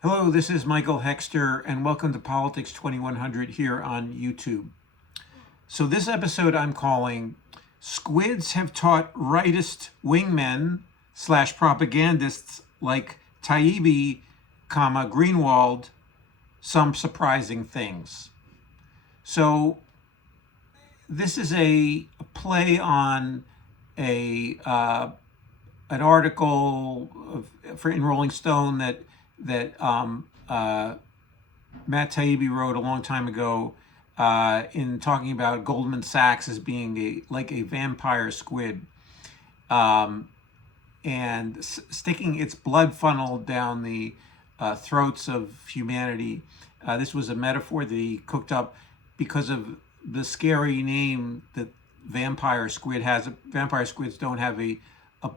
Hello, this is Michael Hexter, and welcome to Politics 2100 here on YouTube. So this episode I'm calling Squids Have Taught Rightist Wingmen / Propagandists like Taibbi, Greenwald some surprising things. So this is a play on an article in Rolling Stone that Matt Taibbi wrote a long time ago in talking about Goldman Sachs as being like a vampire squid, and sticking its blood funnel down the throats of humanity. This was a metaphor that he cooked up because of the scary name that vampire squid has. Vampire squids don't have a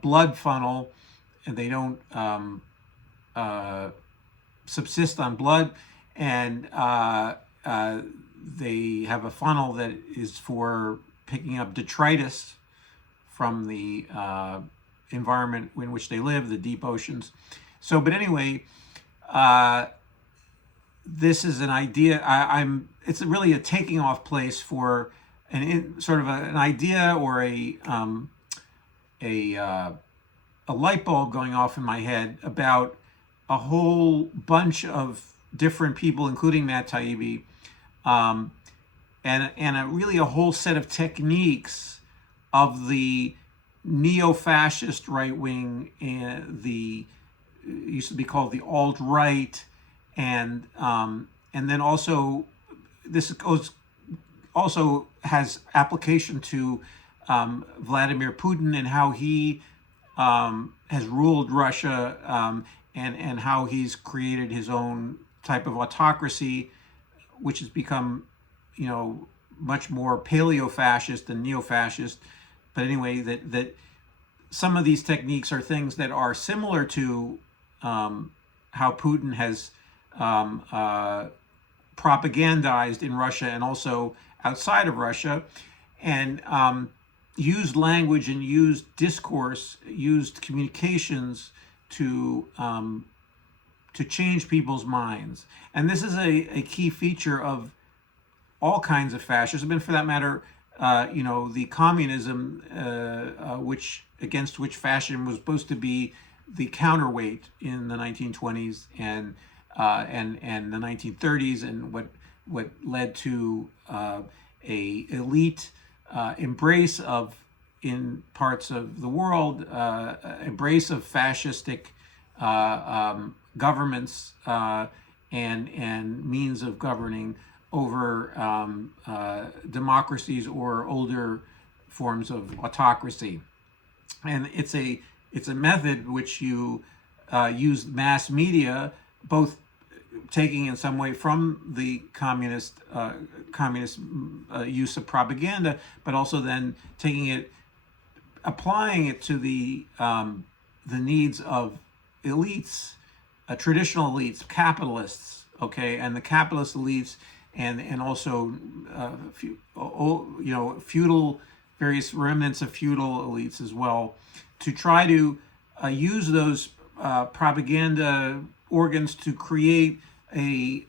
blood funnel, and they don't subsist on blood, and they have a funnel that is for picking up detritus from the environment in which they live, the deep oceans. So, but anyway, this is an idea. It's really a taking off place for sort of an idea or a light bulb going off in my head about a whole bunch of different people, including Matt Taibbi, and really a whole set of techniques of the neo-fascist right wing, and the used to be called the alt-right, and then also this also has application to Vladimir Putin and how he has ruled Russia, and how he's created his own type of autocracy, which has become, much more paleo-fascist than neo-fascist. But anyway, that some of these techniques are things that are similar to how Putin has propagandized in Russia and also outside of Russia, and used language and used discourse, used communications to change people's minds. And this is a key feature of all kinds of fascism, and for that matter, the communism, against which fascism was supposed to be the counterweight in the 1920s and the 1930s, and what led to a elite embrace of, in parts of the world, embrace of fascistic governments and means of governing over democracies or older forms of autocracy. And it's a method which you use mass media, both taking in some way from the communist use of propaganda, but also then applying it to the needs of elites, traditional elites, capitalists, okay, and the capitalist elites, and also feudal, various remnants of feudal elites as well, to try to use those propaganda organs to create a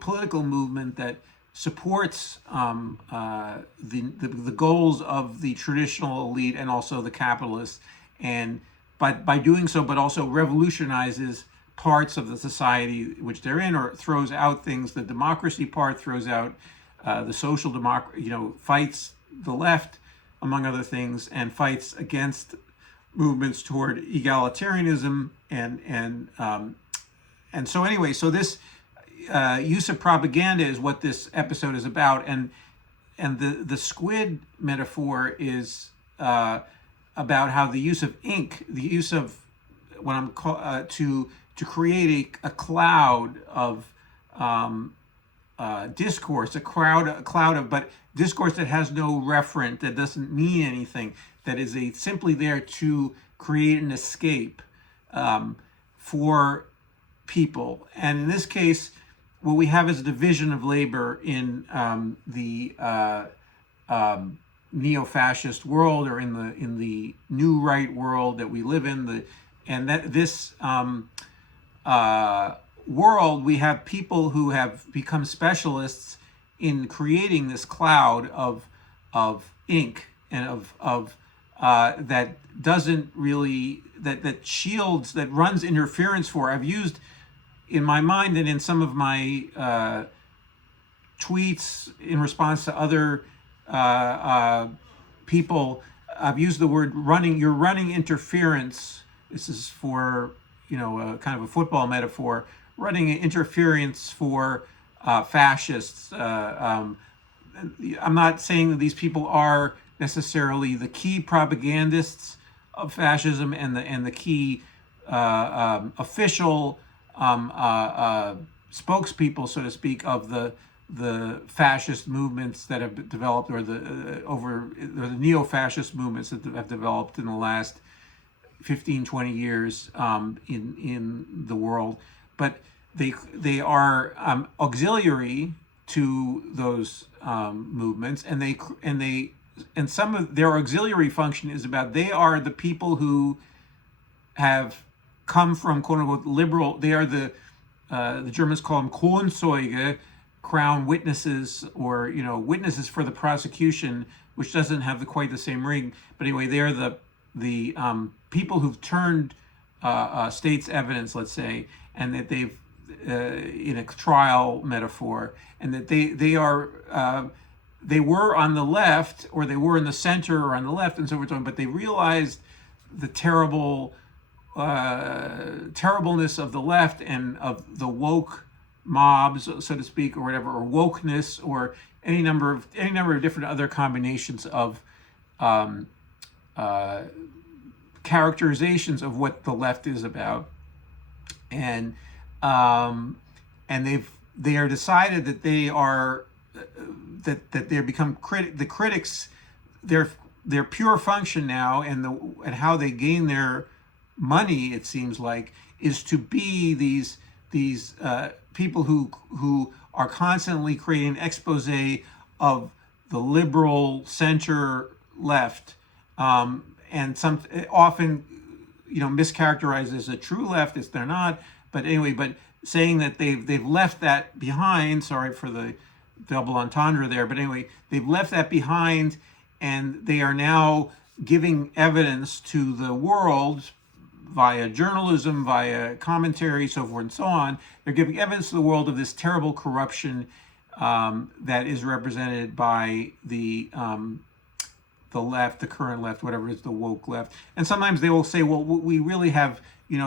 political movement that supports the goals of the traditional elite and also the capitalists, and by doing so, but also revolutionizes parts of the society which they're in, or throws out things. The democracy part throws out the social democracy, fights the left, among other things, and fights against movements toward egalitarianism, and so anyway, so this use of propaganda is what this episode is about, and the squid metaphor is about how the use of ink, the use of what I'm to create a cloud of discourse, a cloud of, but discourse that has no referent, that doesn't mean anything, that is simply there to create an escape for people. And in this case, what we have is a division of labor in the neo-fascist world, or in the new right world that we live in. And that this world, we have people who have become specialists in creating this cloud of ink and of that doesn't really that shields, that runs interference for. I've used in my mind and in some of my tweets in response to other people, I've used the word running. You're running interference. This is for, kind of a football metaphor. Running interference for fascists. I'm not saying that these people are necessarily the key propagandists of fascism and the key official spokespeople, so to speak, of the fascist movements that have developed, or the neo-fascist movements that have developed in the last 15, 20 years in the world. But they are auxiliary to those movements, and some of their auxiliary function is about, they are the people who have come from quote unquote liberal. They are the Germans call them Kronzeugen, crown witnesses, or witnesses for the prosecution, which doesn't have quite the same ring. But anyway, they are the people who've turned state's evidence, let's say, and that they've in a trial metaphor, and that they were on the left, or they were in the center or on the left, and so forth, but they realized the terribleness of the left and of the woke mobs, so to speak, or whatever, or wokeness, or any number of different other combinations of characterizations of what the left is about, and they are decided that they are that they become the critics. Their pure function now, and how they gain their money, it seems like, is to be these people who are constantly creating an expose of the liberal center left, and some often mischaracterized as a true leftist. They're not, but anyway, but saying that they've left that behind. Sorry for the double entendre there, but anyway, they've left that behind, and they are now giving evidence to the world via journalism, via commentary, so forth and so on. They're giving evidence to the world of this terrible corruption that is represented by the left, the current left, whatever it is, the woke left. And sometimes they will say, well, we really have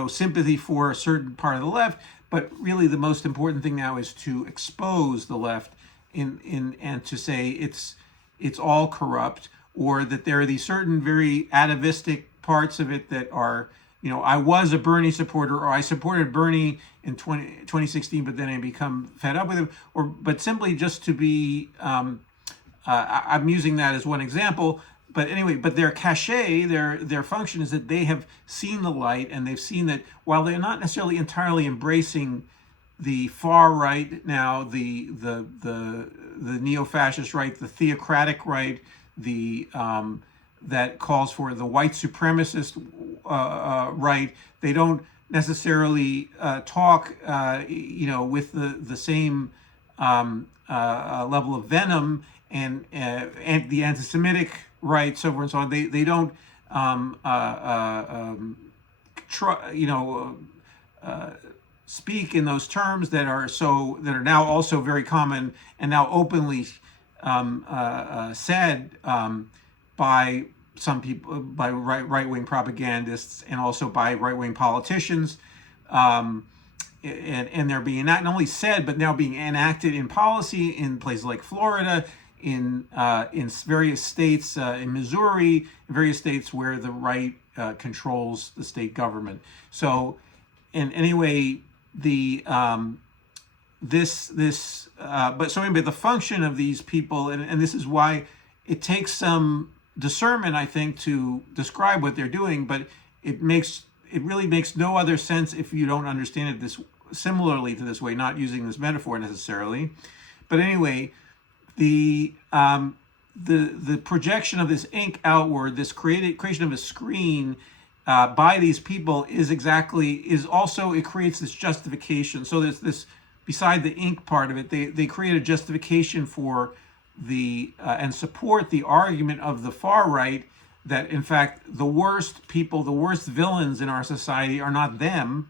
sympathy for a certain part of the left, but really the most important thing now is to expose the left and to say it's all corrupt, or that there are these certain very atavistic parts of it that are, I was a Bernie supporter, or I supported Bernie in 2016, but then I become fed up with him, but simply just to be, I'm using that as one example. But anyway, but their cachet, their function is that they have seen the light, and they've seen that while they're not necessarily entirely embracing the far right now, the neo-fascist right, the theocratic right, that calls for the white supremacist right, they don't necessarily talk with the same level of venom and the anti-Semitic right, so forth and so on. They don't speak in those terms that are now also very common, and now openly said by some people, by right-wing propagandists, and also by right-wing politicians, and they're being not only said, but now being enacted in policy in places like Florida, in various states, in Missouri, in various states where the right controls the state government. So, and anyway, but so anyway, the function of these people, and this is why it takes some discernment, I think, to describe what they're doing, but it really makes no other sense if you don't understand it similarly to this way, not using this metaphor necessarily. But anyway, the projection of this ink outward, this creation of a screen, by these people is also, it creates this justification. So there's this, beside the ink part of it, they create a justification for the and support the argument of the far right that in fact the worst people, the worst villains in our society are not them,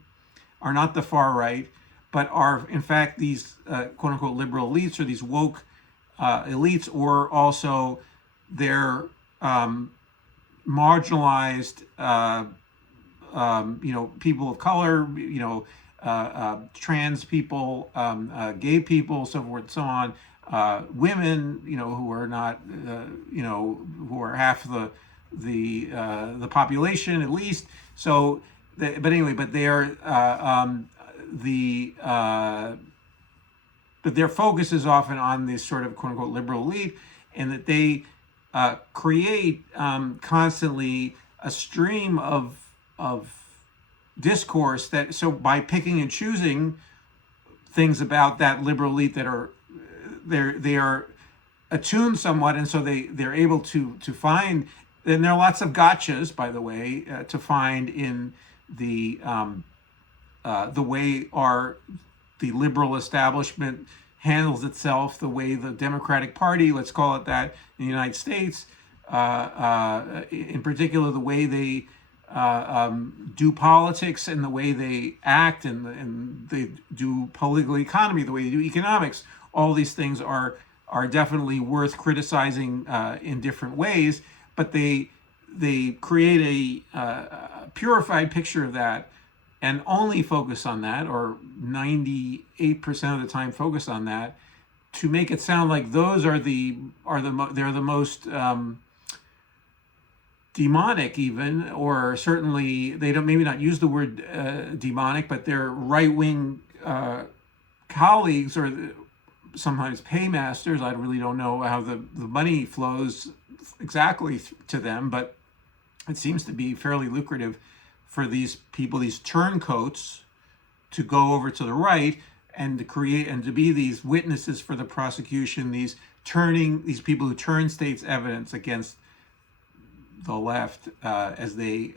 are not the far right, but are in fact these quote unquote liberal elites or these woke elites, or also their marginalized people of color, trans people, gay people, so forth and so on, women, who are not, who are half the population at least. So, but anyway, but they are but their focus is often on this sort of quote unquote liberal elite, and that they create constantly a stream of discourse that, so by picking and choosing things about that liberal elite that are they are attuned somewhat, and so they're able to find, and there are lots of gotchas, by the way, to find in the way the liberal establishment handles itself, the way the Democratic Party, let's call it that, in the United States, in particular, the way they do politics and the way they act and they do political economy, the way they do economics. All these things are definitely worth criticizing in different ways, but they create a purified picture of that and only focus on that, or 98% of the time focus on that, to make it sound like those they're the most demonic, even, or certainly they don't maybe not use the word demonic, but their right-wing colleagues, or sometimes paymasters. I really don't know how the money flows exactly to them, but it seems to be fairly lucrative for these people, these turncoats, to go over to the right and to create and to be these witnesses for the prosecution, these people who turn state's evidence against the left, as they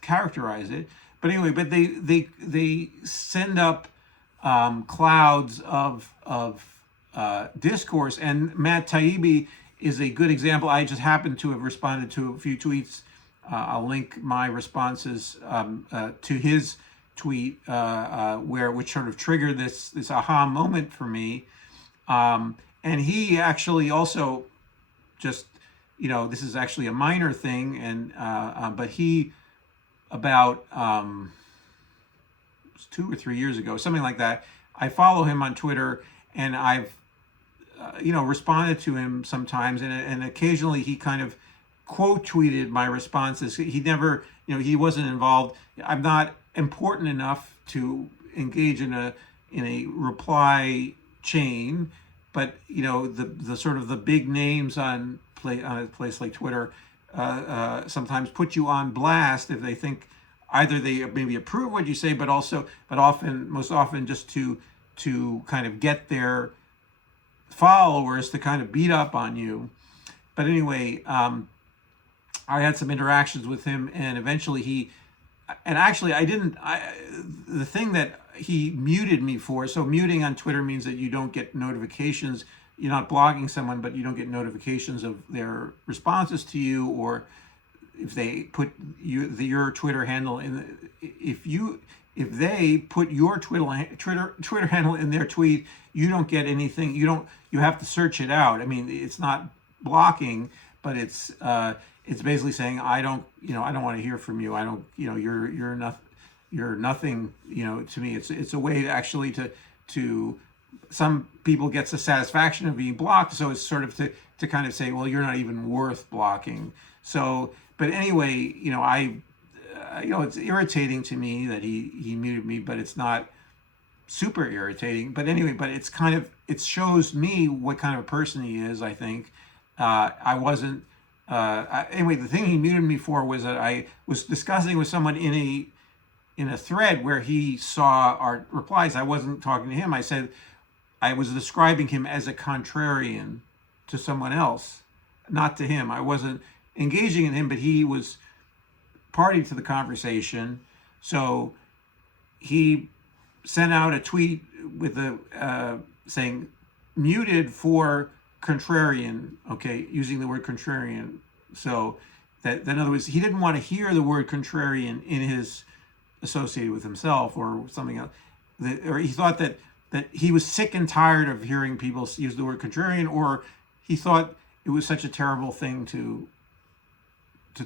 characterize it. But anyway, but they send up clouds of discourse, and Matt Taibbi is a good example. I just happened to have responded to a few tweets. I'll link my responses to his tweet, which sort of triggered this aha moment for me. And he actually also just, this is actually a minor thing, and but he, about it was 2 or 3 years ago, something like that. I follow him on Twitter, and I've responded to him sometimes, and occasionally he kind of quote tweeted my responses. He never, he wasn't involved. I'm not important enough to engage in a reply chain, but the sort of the big names on a place like Twitter sometimes put you on blast if they think either they maybe approve what you say, but most often just to kind of get their followers to kind of beat up on you. But anyway, I had some interactions with him, and eventually the thing that he muted me for, so muting on Twitter means that you don't get notifications. You're not blogging someone, but you don't get notifications of their responses to you, or if they put your Twitter handle in, if they put your Twitter handle in their tweet, you don't get anything. You have to search it out. I mean, it's not blocking, but it's basically saying, I don't want to hear from you. I don't, you're nothing, to me. It's a way to actually to some people gets the satisfaction of being blocked. So it's sort of to kind of say, well, you're not even worth blocking. So, but anyway, it's irritating to me that he muted me, but it's not super irritating. But anyway, but it's kind of, it shows me what kind of a person he is, I think. I wasn't, anyway, the thing he muted me for was that I was discussing with someone in a thread where he saw our replies. I wasn't talking to him. I said, I was describing him as a contrarian to someone else, not to him. I wasn't engaging in him, but he was party to the conversation. So he sent out a tweet with a saying muted for contrarian, okay, using the word contrarian. So that in other words, he didn't want to hear the word contrarian in his associated with himself or something else. Or he thought that he was sick and tired of hearing people use the word contrarian, or he thought it was such a terrible thing to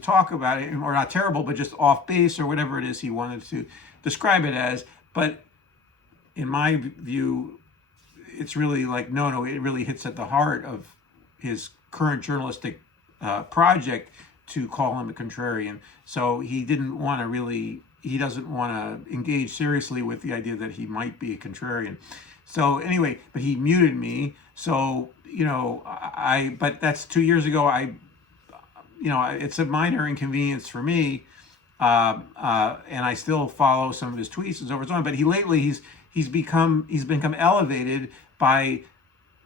talk about it, or not terrible, but just off base or whatever it is he wanted to describe it as. But in my view, it's really like, no, it really hits at the heart of his current journalistic project to call him a contrarian. So he doesn't want to engage seriously with the idea that he might be a contrarian. So anyway, but he muted me. So, but that's 2 years ago. It's a minor inconvenience for me. And I still follow some of his tweets and so forth and so on. But he's become elevated by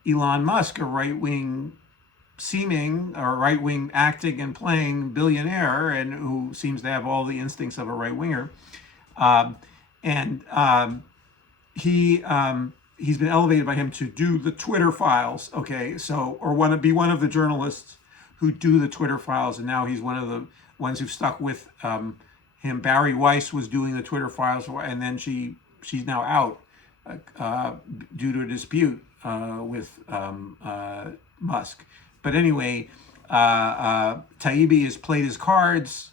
Elon Musk, a right-wing acting and playing billionaire, and who seems to have all the instincts of a right-winger. He's been elevated by him to do the Twitter files, okay? So, or want to be one of the journalists who do the Twitter files, and now he's one of the ones who've stuck with him. Barry Weiss was doing the Twitter files, and then she's now out due to a dispute with Musk. But anyway, Taibbi has played his cards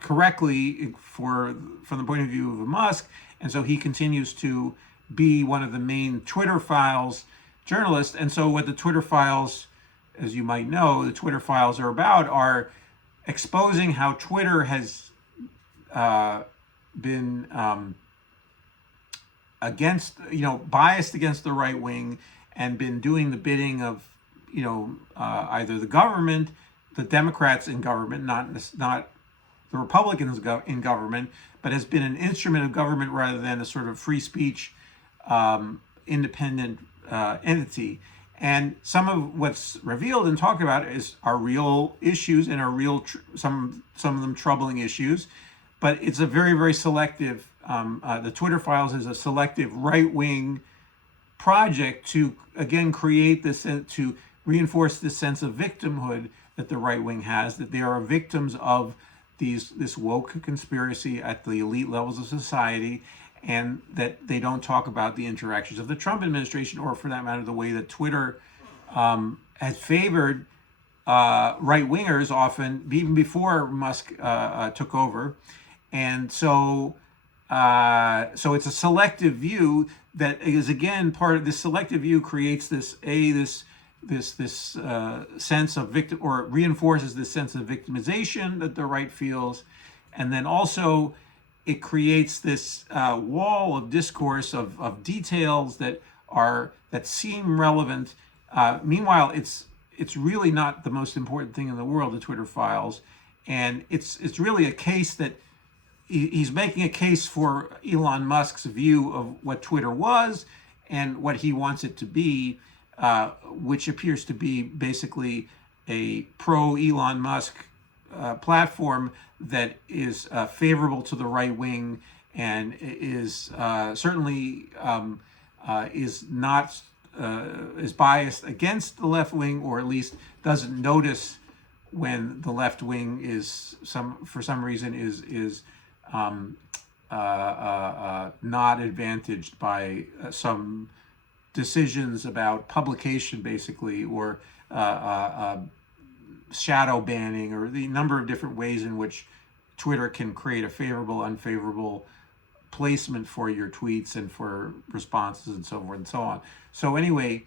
correctly from the point of view of Musk, and so he continues to be one of the main Twitter files journalists. And so what the Twitter files, as you might know, the Twitter files are about are exposing how Twitter has been biased against the right wing and been doing the bidding of either the government, the Democrats in government, not the Republicans in government, but has been an instrument of government rather than a sort of free speech, independent entity. And some of what's revealed and talked about are real issues and are real some of them troubling issues, but it's a very, very selective. The Twitter files is a selective right-wing project to again create this, to reinforce this sense of victimhood that the right wing has, that they are victims of this woke conspiracy at the elite levels of society, and that they don't talk about the interactions of the Trump administration, or for that matter, the way that Twitter has favored right-wingers often, even before Musk took over. And so it's a selective view that is, again, part of this selective view creates this sense of victim, or reinforces this sense of victimization that the right feels. And then also it creates this wall of discourse of details that seem relevant. Meanwhile, it's really not the most important thing in the world, the Twitter files. And it's really a case that he's making a case for Elon Musk's view of what Twitter was and what he wants it to be, which appears to be basically a pro-Elon Musk platform that is favorable to the right wing and is certainly is biased against the left wing, or at least doesn't notice when the left wing is for some reason is not advantaged by some decisions about publication, basically, or shadow banning, or the number of different ways in which Twitter can create a favorable, unfavorable placement for your tweets and for responses and so forth and so on. So anyway,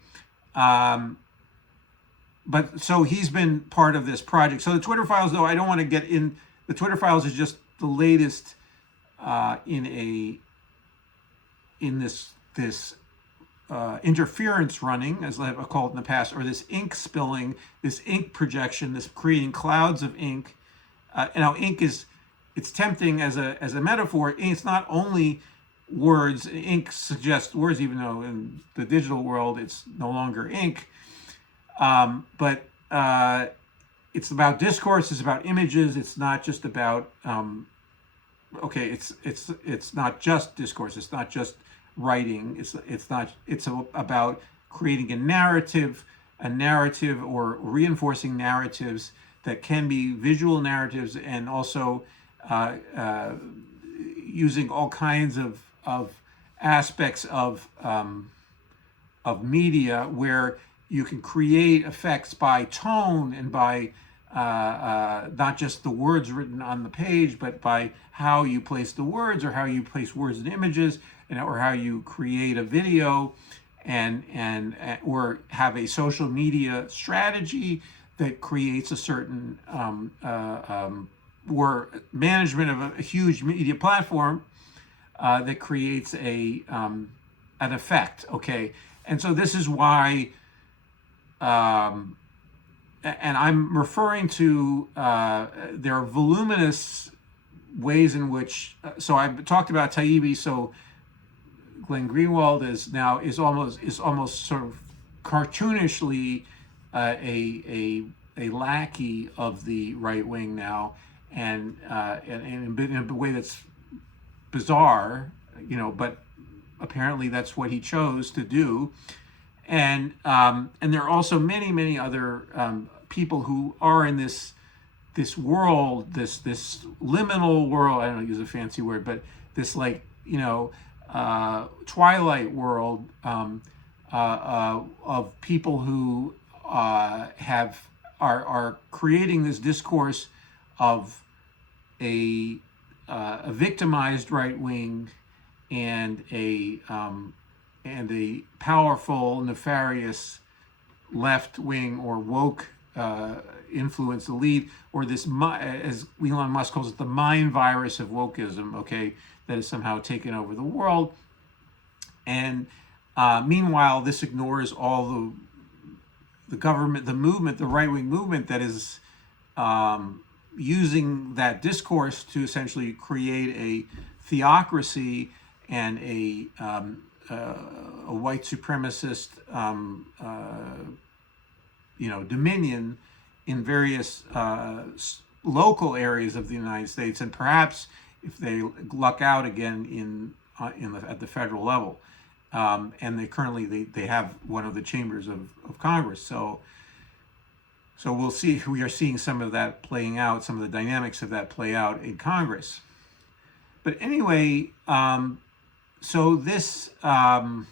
but so he's been part of this project. So the Twitter files, though, I don't want to get in. The Twitter files is just the latest in this interference running, as I've called it in the past, or this ink spilling, this ink projection, this creating clouds of ink. Now, ink it's tempting as a metaphor. It's not only words. Ink suggests words, even though in the digital world it's no longer ink. But it's about discourse. It's about images. It's not just about okay, it's not just discourse. It's not just writing. It's about creating a narrative or reinforcing narratives that can be visual narratives, and also uh, uh, using all kinds of aspects of media where you can create effects by tone and by not just the words written on the page, but by how you place the words, or how you place words and images, or how you create a video, and or have a social media strategy that creates a certain or management of a huge media platform that creates an effect. Okay, and so this is why. And I'm referring to there are voluminous ways in which. So I've talked about Taibbi. So Glenn Greenwald is almost sort of cartoonishly a lackey of the right wing now, and in a way that's bizarre, but apparently that's what he chose to do. And there are also many other people who are in this world, this liminal world. I don't know, use a fancy word, but this twilight world of people who are creating this discourse of a victimized right wing and a powerful, nefarious left wing or woke influence elite, or this, as Elon Musk calls it, the mind virus of wokeism, okay, that has somehow taken over the world. And meanwhile, this ignores all the government, the movement, the right-wing movement that is using that discourse to essentially create a theocracy and a white supremacist, dominion in various local areas of the United States, and perhaps if they luck out again at the federal level. And they have one of the chambers of Congress. So we'll see. We are seeing some of that playing out, some of the dynamics of that play out in Congress. But anyway, so this cloud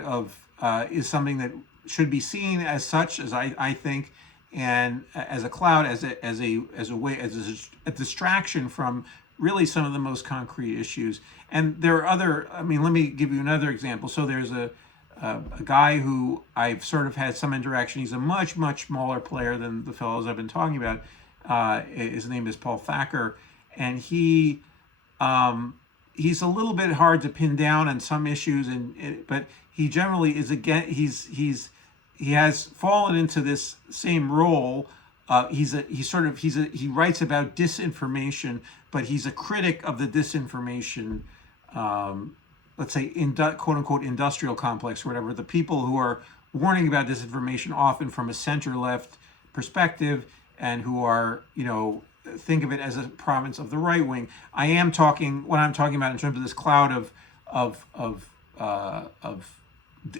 of is something that should be seen as such, as I think, and as a cloud, as a distraction from really some of the most concrete issues. And there are other. I mean, let me give you another example. So there's a guy who I've sort of had some interaction. He's a much smaller player than the fellows I've been talking about. His name is Paul Thacker, and he's a little bit hard to pin down on some issues, but he generally is he has fallen into this same role. He writes about disinformation, but he's a critic of the disinformation, let's say, quote unquote industrial complex or whatever. The people who are warning about disinformation, often from a center left perspective, and who are, think of it as a province of the right wing. What I'm talking about in terms of this cloud of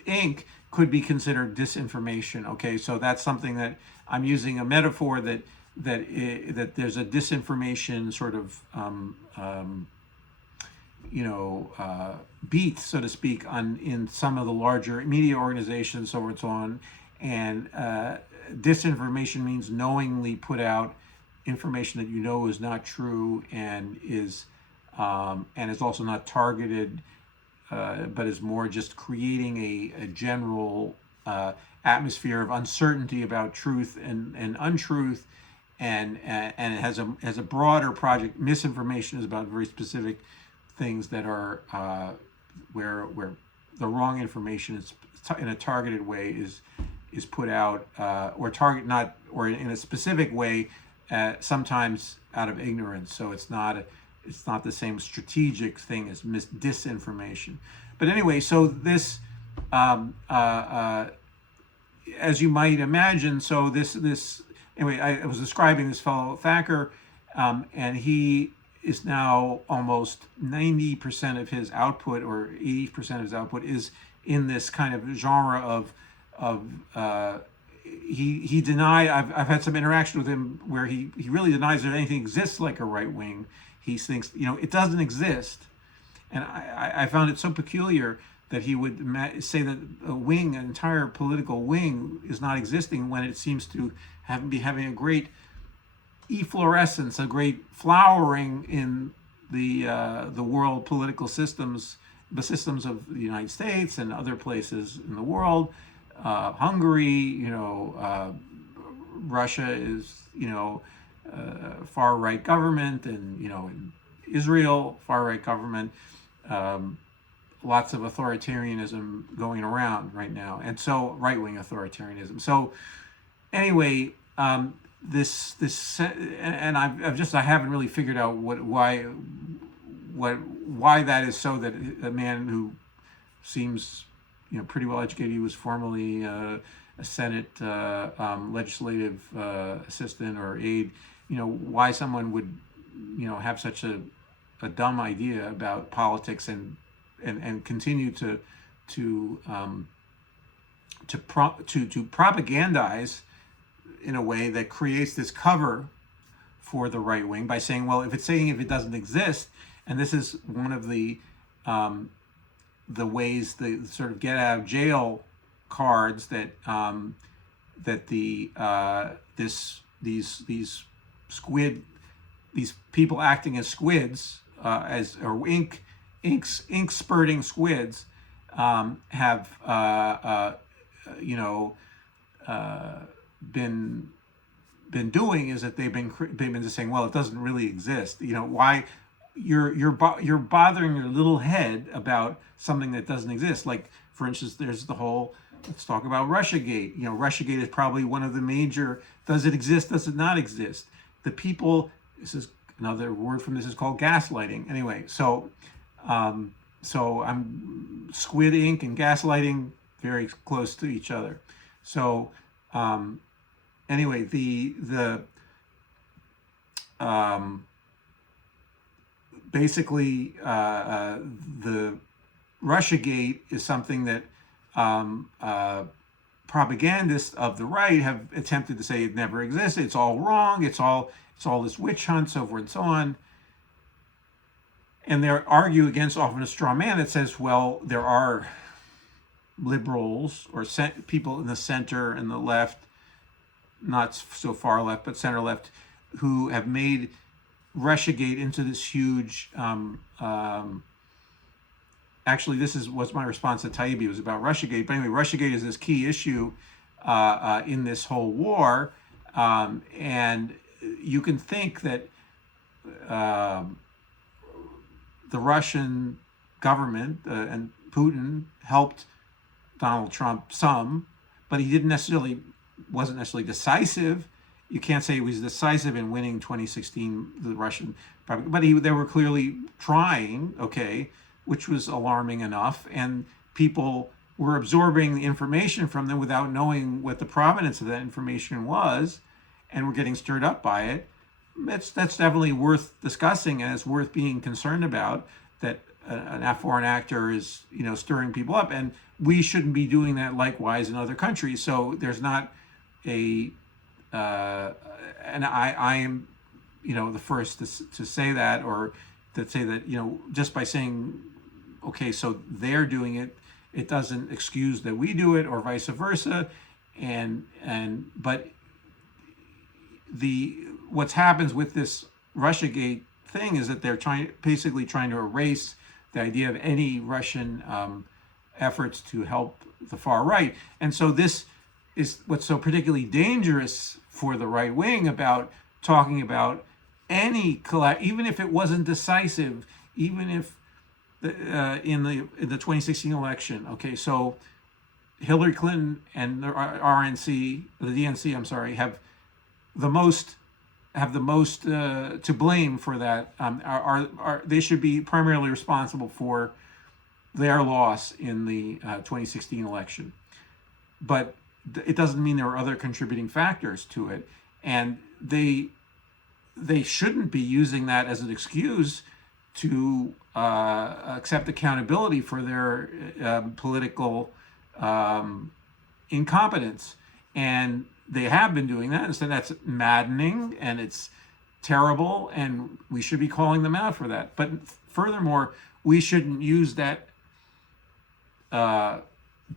ink could be considered disinformation. Okay, so that's something that I'm using a metaphor that there's a disinformation sort of beat, so to speak, in some of the larger media organizations, so on, and disinformation means knowingly put out information that is not true and is also not targeted, but is more just creating a general atmosphere of uncertainty about truth and untruth, and it has a broader project. Misinformation is about very specific things that are where the wrong information is in a targeted way is put out, or in a specific way, sometimes out of ignorance. So it's not the same strategic thing as disinformation. But anyway, so this, as you might imagine, so this anyway, I was describing this fellow Thacker, And he is now almost 90% of his output, or 80% of his output, is in this kind of genre of he denied. I've had some interaction with him where he really denies that anything exists like a right wing. He thinks, it doesn't exist. And I found it so peculiar that he would say that a wing, an entire political wing, is not existing when it seems to be having a great efflorescence, a great flowering in the world political systems, the systems of the United States and other places in the world. Hungary, Russia is, far right government, and in Israel, far right government. Lots of authoritarianism going around right now, and so right-wing authoritarianism. So anyway, and I haven't really figured out why that is so, that a man who seems pretty well educated, he was formerly a Senate legislative assistant or aide, why someone would have such a dumb idea about politics and continue to propagandize in a way that creates this cover for the right wing by saying, well, if it doesn't exist, and this is one of the ways, the sort of get out of jail cards that these people acting as squids, or ink spurting squids, have been doing, is that they've been just saying, well, it doesn't really exist. Why you're bothering your little head about something that doesn't exist? Like, for instance, there's the whole, let's talk about Russiagate. Russiagate is probably one of the major, does it exist, does it not exist? The people, this is another word from this, is called gaslighting. Anyway, so I'm squid ink and gaslighting, very close to each other. So anyway, basically the Russiagate is something that propagandists of the right have attempted to say it never existed. It's all wrong. It's all this witch hunt, so forth and so on. And they argue against often a straw man that says, well, there are liberals or people in the center and the left, not so far left, but center left, who have made Russiagate into this huge. Actually, this was my response to Taibbi. It was about Russiagate. But anyway, Russiagate is this key issue in this whole war. And you can think that the Russian government and Putin helped Donald Trump some, but he wasn't necessarily decisive. You can't say he was decisive in winning 2016, the Russian, but they were clearly trying, okay, which was alarming enough, and people were absorbing the information from them without knowing what the provenance of that information was, and were getting stirred up by it. That's definitely worth discussing, and it's worth being concerned about, that a foreign actor is stirring people up, and we shouldn't be doing that likewise in other countries. So there's not and I am the first to say that, or to say that just by saying, okay, so they're doing it, it doesn't excuse that we do it, or vice versa. But what happens with this Russiagate thing is that they're basically trying to erase the idea of any Russian efforts to help the far right. And so this is what's so particularly dangerous for the right wing about talking about any even if it wasn't decisive, even if in the 2016 election. Okay, so Hillary Clinton and the DNC, I'm sorry, have the most to blame for that. They should be primarily responsible for their loss in the 2016 election, but it doesn't mean there are other contributing factors to it. And they they shouldn't be using that as an excuse to accept accountability for their political incompetence. And they have been doing that, and so that's maddening and it's terrible, and we should be calling them out for that. But furthermore, we shouldn't use that bad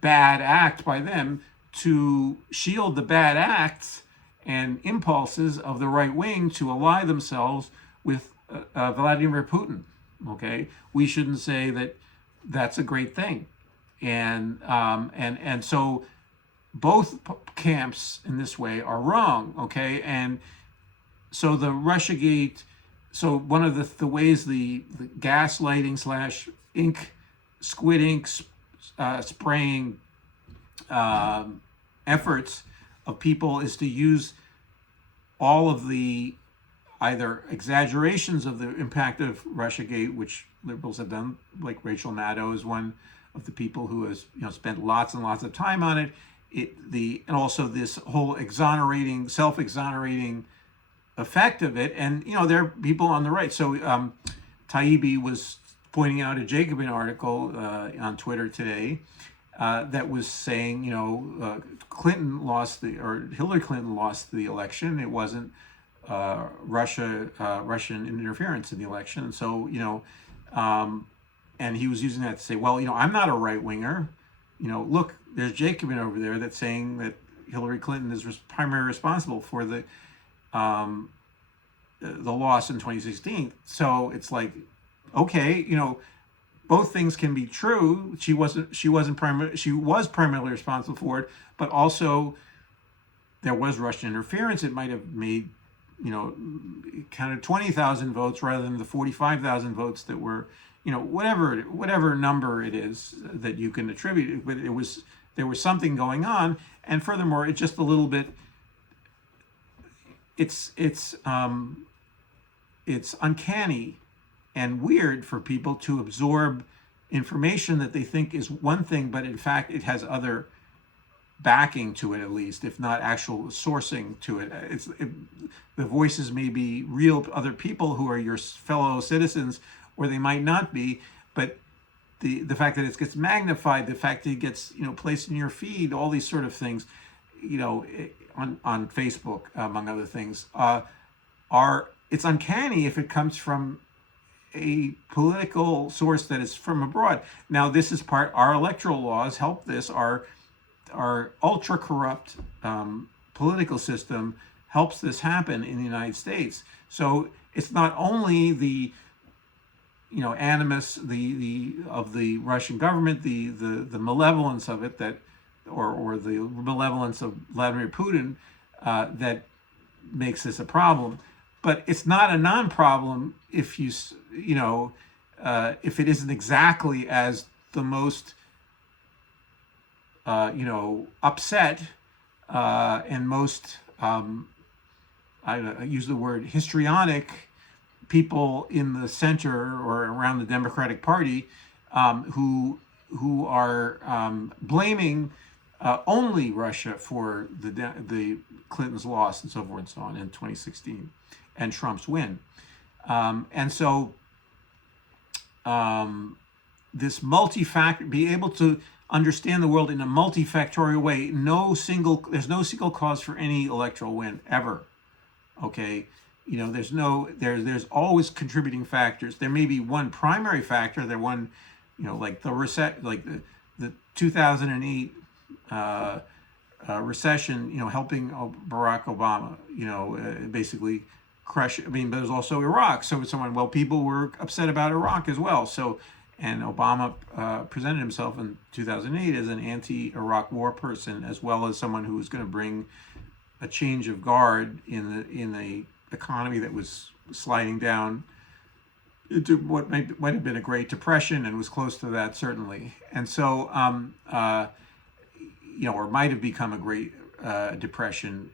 act by them to shield the bad acts and impulses of the right wing to ally themselves with Vladimir Putin. Okay, we shouldn't say that that's a great thing, and so both camps in this way are wrong. Okay, and so the Russiagate. So one of the ways the gaslighting slash squid ink spraying efforts of people is to use all of the either exaggerations of the impact of Russiagate, which liberals have done, like Rachel Maddow is one of the people who has spent lots and lots of time on it. And also this whole self-exonerating effect of it. And there are people on the right. So Taibbi was pointing out a Jacobin article on Twitter today that was saying, Hillary Clinton lost the election. It wasn't Russian interference in the election. And so, and he was using that to say, well, I'm not a right winger. Look, there's Jacobin over there that's saying that Hillary Clinton is primarily responsible for the loss in 2016. So it's like, okay, both things can be true. She was primarily responsible for it, but also there was Russian interference. It might have made, counted 20,000 votes rather than the 45,000 votes that were, whatever number it is that you can attribute it. But there was something going on, and furthermore, it's just a little bit. It's uncanny and weird for people to absorb information that they think is one thing, but in fact it has other backing to it, at least, if not actual sourcing to it. The voices may be real other people who are your fellow citizens, or they might not be, but the fact that it gets magnified, the fact that it gets placed in your feed, all these sort of things, on Facebook, among other things, it's uncanny if it comes from a political source that is from abroad. Now, this is our electoral laws help this. Our ultra corrupt political system helps this happen in the United States. So it's not only the animus of the Russian government, the malevolence of it or the malevolence of Vladimir Putin that makes this a problem. But it's not a non-problem if if it isn't exactly as the most upset and most I use the word histrionic people in the center or around the Democratic Party who are blaming only Russia for the Clinton's loss and so forth and so on in 2016 and Trump's win. And so this be able to understand the world in a multifactorial way. There's no single cause for any electoral win ever. Okay, there's always contributing factors. There may be one primary factor. Like the 2008 recession. Helping Barack Obama. Basically crush. But there's also Iraq. So people were upset about Iraq as well. So. And Obama presented himself in 2008 as an anti-Iraq war person, as well as someone who was going to bring a change of guard in the economy that was sliding down into what might have been a Great Depression and was close to that, certainly. And so, or might have become a Great Depression.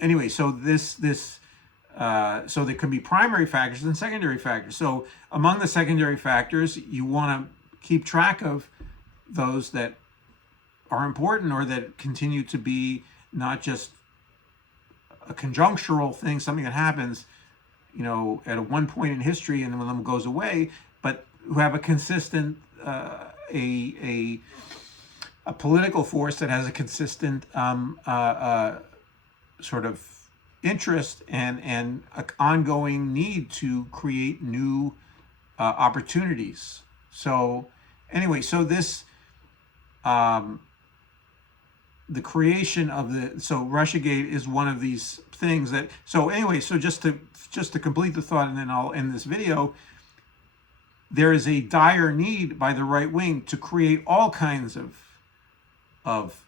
Anyway, so so there can be primary factors and secondary factors. So among the secondary factors, you want to keep track of those that are important or that continue to be not just a conjunctural thing, something that happens, at a one point in history and then one goes away, but who have a consistent, a political force that has a consistent sort of interest and an ongoing need to create new opportunities. So anyway, so this, the creation of so Russiagate is one of these things that, so anyway, so just to complete the thought, and then I'll end this video, there is a dire need by the right wing to create all kinds of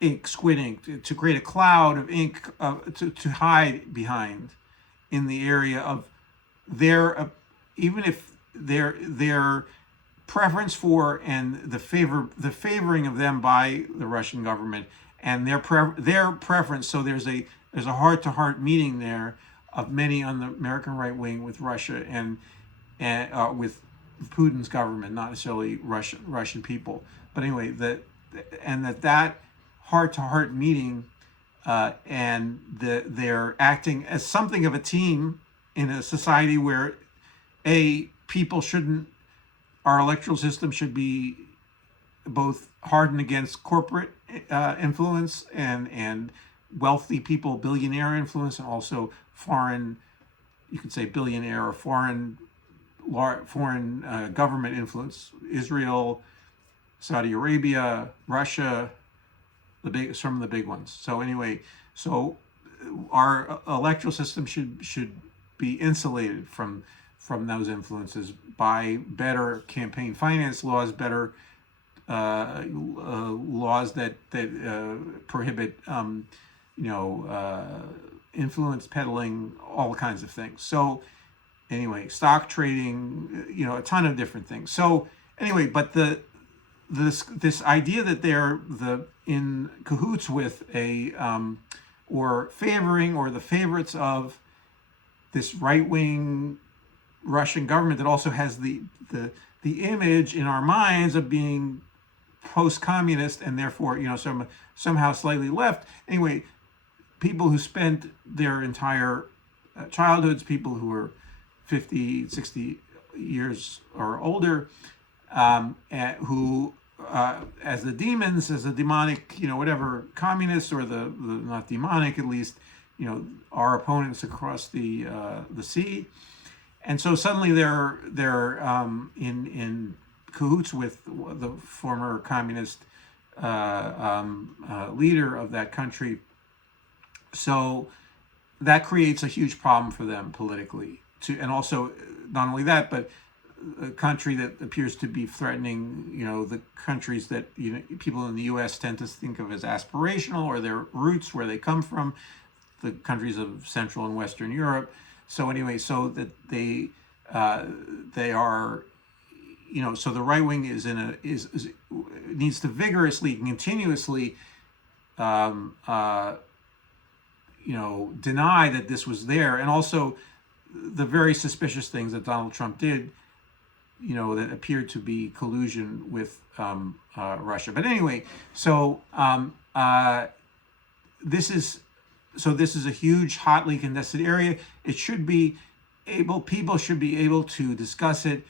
ink, squid ink, to create a cloud of ink to hide behind in the area of their, even if their preference for and the favoring of them by the Russian government and their preference. So there's a heart-to-heart meeting there of many on the American right wing with Russia and with Putin's government, not necessarily Russian people. But anyway, that heart-to-heart meeting and they're acting as something of a team in a society where people shouldn't, our electoral system should be both hardened against corporate influence and wealthy people, billionaire influence, and also foreign, you could say billionaire or foreign government influence. Israel, Saudi Arabia, Russia, some of the big ones. So anyway, so our electoral system should be insulated from those influences by better campaign finance laws, better laws that prohibit influence peddling, all kinds of things. So anyway, stock trading, a ton of different things. So anyway, but this idea that they're in cahoots with or favoring or the favorites of this right-wing Russian government that also has the image in our minds of being post-communist and therefore somehow slightly left. Anyway, people who spent their entire childhoods, people who are 50, 60 years or older, who as the demons, as the demonic, whatever, communists or the not demonic at least, our opponents across the sea. And so suddenly they're in cahoots with the former communist leader of that country. So that creates a huge problem for them politically. And also, not only that, but a country that appears to be threatening, the countries that people in the U.S. tend to think of as aspirational, or their roots, where they come from, the countries of Central and Western Europe. So anyway, so that they are, so the right wing is needs to vigorously and continuously, deny that this was there, and also the very suspicious things that Donald Trump did, that appeared to be collusion with Russia. But anyway, so this is a huge, hotly contested area. People should be able to discuss it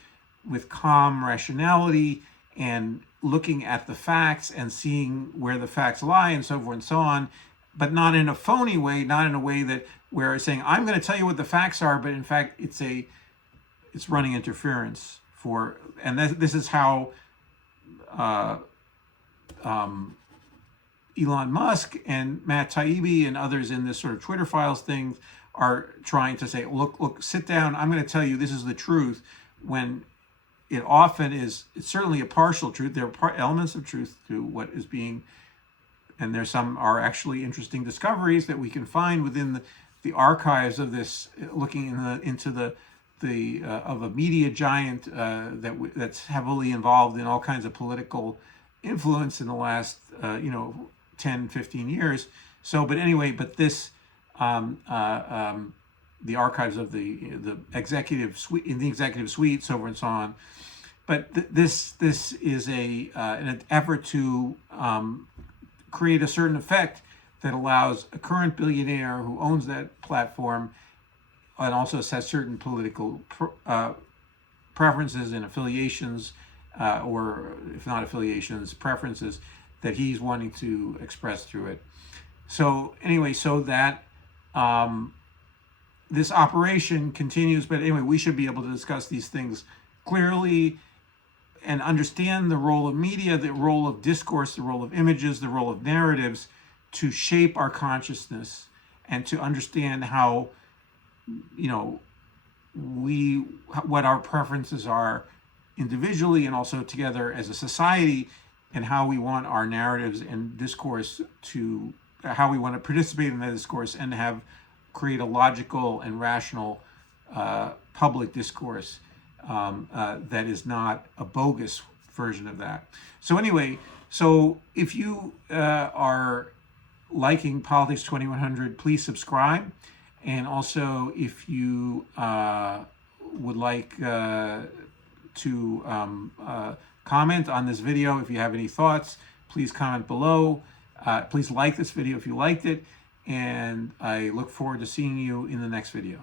with calm rationality and looking at the facts and seeing where the facts lie and so forth and so on, but not in a phony way, not in a way where it's saying, I'm going to tell you what the facts are, but in fact it's running interference for, and this is how Elon Musk and Matt Taibbi and others in this sort of Twitter files thing are trying to say, look, sit down, I'm going to tell you this is the truth, when it often is, it's certainly a partial truth. There are elements of truth to what is being, and there's some are actually interesting discoveries that we can find within the archives of this, looking into the of a media giant that's heavily involved in all kinds of political influence in the last 10, 15 years. So, but anyway, but this the archives of the executive suite, in the executive suite, so forth and so on. But this is an effort to create a certain effect that allows a current billionaire who owns that platform and also has certain political preferences and affiliations, or if not affiliations, preferences that he's wanting to express through it. So anyway, so that this operation continues, but anyway, we should be able to discuss these things clearly and understand the role of media, the role of discourse, the role of images, the role of narratives to shape our consciousness and to understand how, you know, what our preferences are individually and also together as a society, and how we want our narratives and discourse to, how we want to participate in that discourse and create a logical and rational public discourse that is not a bogus version of that. So anyway, so if you are liking Politics 2100, please subscribe. And also, if you would like to comment on this video, if you have any thoughts, please comment below. Please like this video if you liked it. And I look forward to seeing you in the next video.